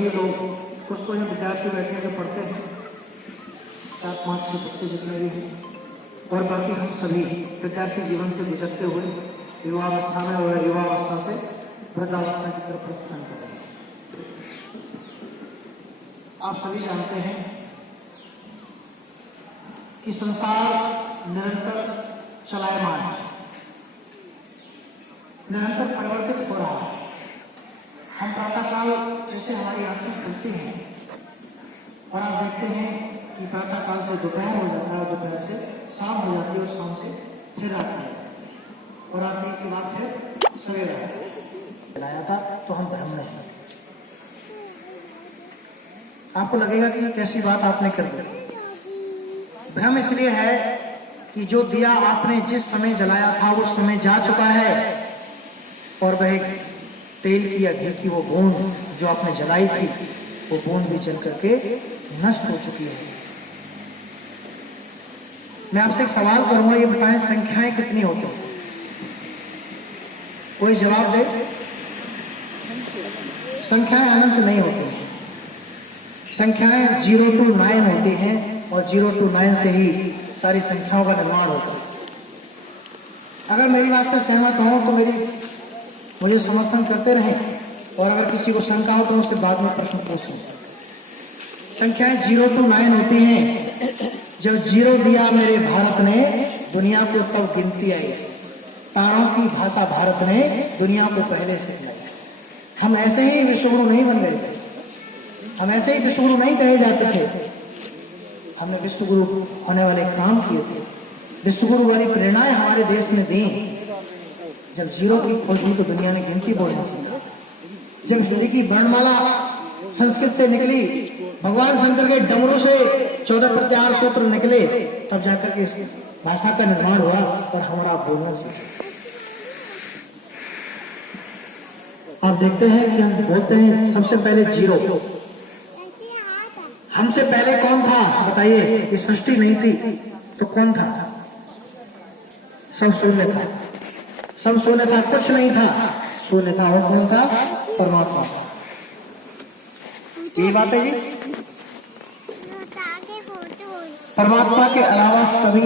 ये लोग कुछ तो यहाँ विद्यार्थी बैठे के पढ़ते हैं, 4-5 के बच्चे जितने भी हैं, और बाकी हम सभी विद्यार्थी जीवन से गुजरते हुए युवावस्था में और युवावस्था से वृद्धावस्था की तरफ प्रस्थान कर रहे हैं। आप सभी जानते हैं कि संसार निरंतर चलायमान है, निरंतर परिवर्तित हो रहा है। हम प्रातःकाल जैसे हमारी आंखें खुलती हैं और आप देखते हैं कि प्रातःकाल से दोपहर हो जाता है, दोपहर से शाम हो जाती है और शाम से फिर रात है और रात के बाद फिर सवेरा चलाया था, तो हम भ्रम में हैं। आपको लगेगा कि कैसी बात आपने कर दी। भ्रम इसलिए है कि जो दिया आपने जिस समय जलाया था वो समय जा चुका है और वह तेल की या घी की वो बूंद जो आपने जलाई थी वो बूंद भी जल करके नष्ट हो चुकी है। मैं आपसे एक सवाल करूंगा, ये बताएं संख्याएं कितनी होती हैं? कोई जवाब दे। संख्याएं अनंत नहीं होती हैं, संख्याएं 0 to 9 होती हैं और 0 to 9 से ही सारी संख्याओं का निर्माण होता है। अगर मेरी बात से सहमत हो तो मुझे समर्थन करते रहें और अगर किसी को शंका हो तो उससे बाद में प्रश्न पूछें। संख्याएं 0 to 9 होती हैं। जब 0 दिया मेरे भारत ने दुनिया को तब गिनती आई, तारों की भाषा भारत ने दुनिया को पहले से खिलाई। हम ऐसे ही विश्वगुरु नहीं बन गए थे, हम ऐसे ही विश्वगुरु नहीं कहे जाते थे। हमने विश्वगुरु होने वाले काम किए थे, विश्वगुरु वाली प्रेरणाएं हमारे देश में दी। जब 0 की खोज हुई तो दुनिया ने गिनती बोलना सीखा। जब हिंदी की वर्णमाला संस्कृत से निकली, भगवान शंकर के डमरू से 14 प्रत्याहार सूत्र निकले, तब जाकर के इस भाषा का निर्माण हुआ और हमारा बोलना सीखा। आप देखते हैं कि हम बोलते हैं सबसे पहले 0। हमसे पहले कौन था बताइए? ये सृष्टि नहीं थी तो कौन था? सब शून्य था, सब शून्य था, कुछ नहीं था, शून्य था। और कौन था? परमात्मा। यही बात है जी। परमात्मा के अलावा सभी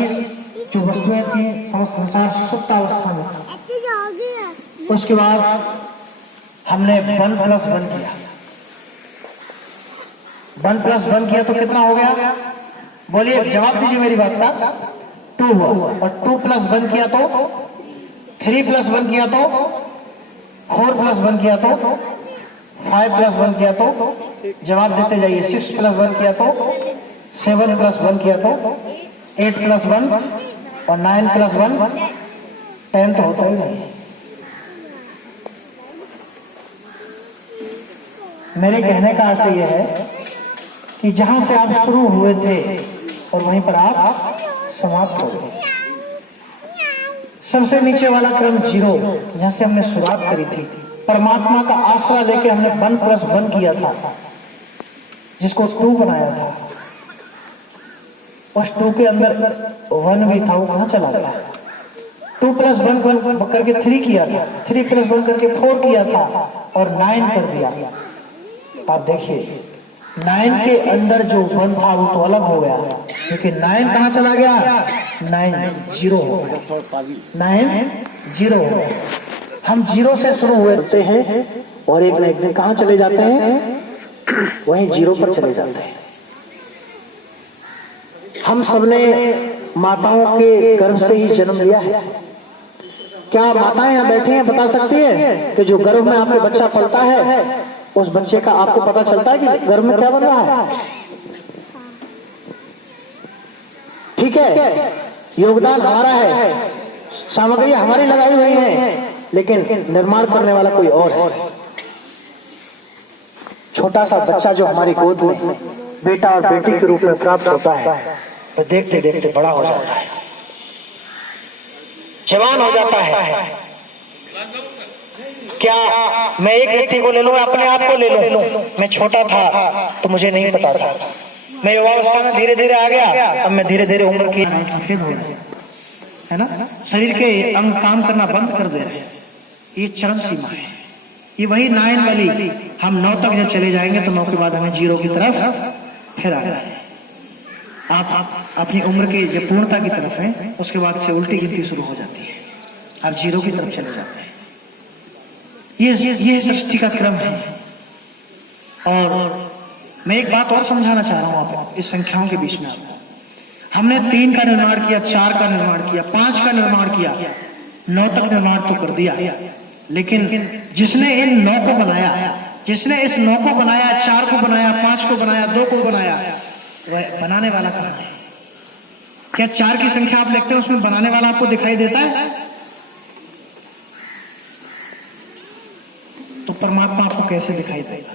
जो वस्तुएं थी समस्त संसार सुप्त अवस्था में था। उसके बाद हमने 1+1 किया। 1+1 किया तो कितना हो गया? बोलिए, जवाब दीजिए मेरी बात का। 2 हुआ। और 2+1 किया तो 3+1 किया तो 4+1 किया तो 5+1 किया तो जवाब देते जाइए। 6+1 किया तो 7+1 किया तो 8+1 और 9+1 10 तो होता ही नहीं। मेरे कहने का आशय यह है कि जहां से आप शुरू हुए थे और वहीं पर आप समाप्त हो गए। सबसे नीचे वाला क्रम 0, जहां से हमने शुरुआत करी थी, परमात्मा का आसरा लेके हमने 1+1 किया था, जिसको 2 बनाया था। उस 2 के अंदर 1 भी था, वो कहां चला गया? 2+1 करके 3 किया था, 3+1 करके 4 किया था और 9 कर दिया। आप देखिए 9 के अंदर जो 1 था वो तो अलग हो गया, क्योंकि 9 कहां चला गया? 9 0 हो गया, 9 0 हो गया। हम 0 से शुरू हुए हैं और एक न एक दिन कहां चले जाते हैं? वहीं 0 पर चले जाते हैं। हम सबने माताओं के गर्भ से ही जन्म लिया है। क्या माताएं यहां बैठी हैं बता सकती है कि जो गर्भ में आपके बच्चा पलता है उस बच्चे का आपको पता चलता है कि गर्भ में क्या बन रहा है? ठीक है, योगदान हमारा है, सामग्री हमारी लगाई हुई है, लेकिन निर्माण करने वाला कोई और है। छोटा सा बच्चा जो हमारी गोद में बेटा और बेटी के रूप में प्राप्त होता है, तो देखते देखते बड़ा हो जाता है, जवान हो जाता है। क्या मैं एक व्यक्ति को ले लूं, अपने आप को ले लूं? मैं छोटा था तो मुझे नहीं पता था, मैं युवावस्था में धीरे धीरे आ गया, अब मैं धीरे धीरे उम्र की सफेद हो गया है ना, शरीर के अंग काम करना बंद कर दे रहे हैं। ये चरम सीमा है। ये वही 9 वाली, हम 9 तक जब चले जाएंगे तो 9 के बाद हमें 0 की तरफ फिर आना है। आप अपनी उम्र की जब पूर्णता की तरफ है, उसके बाद से उल्टी गिनती शुरू हो जाती है, आप 0 की तरफ चले जाते हैं। ये सृष्टि का क्रम है। और मैं एक बात और समझाना चाह रहा हूं आप इस संख्याओं के बीच में। आपको हमने 3 का निर्माण किया, 4 का निर्माण किया, 5 का निर्माण किया, 9 तक निर्माण तो कर दिया, लेकिन जिसने इन 9 को बनाया, जिसने इस 9 को बनाया, 4 को बनाया, 5 को बनाया, 2 को बनाया, वह बनाने वाला कहां है? क्या 4 की संख्या आप लिखते हैं, उसमें बनाने वाला आपको दिखाई देता है? तो परमात्मा आपको कैसे दिखाई देगा?